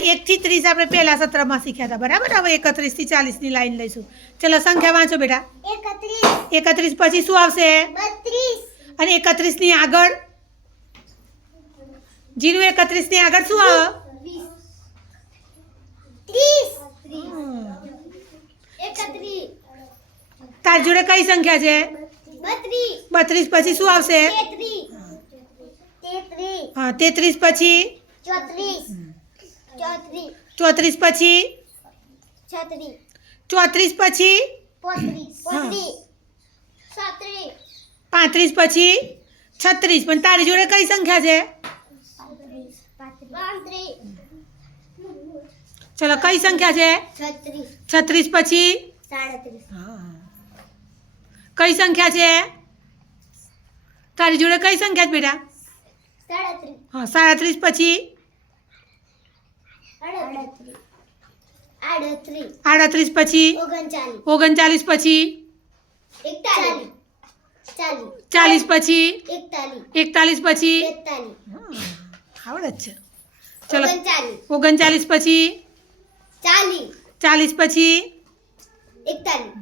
1 થી 30 આપણે પહેલા સત્રમાં શીખ્યા હતા બરાબર હવે 31 થી 40 ની લાઈન લઈશું ચલો સંખ્યા વાંચો બેટા 31 પછી શું આવશે 32 અને 31 ની આગળ જીનું 31 ની આગળ શું આવે 31 તાર જોડે કઈ સંખ્યા છે 32 પછી શું આવશે 33 હા 33 પછી 34 પછી 34 પછી 35 પછી 36 પણ તારી જોડે કઈ સંખ્યા છે ચલો કઈ સંખ્યા છે 36 પછી કઈ સંખ્યા છે તારી જોડે કઈ સંખ્યા છે બેટા હા 37 પછી 38 પછી 39 પછી 40 પછી 41 પછી આવડે જ છે ચલો 39 પછી 40 પછી 41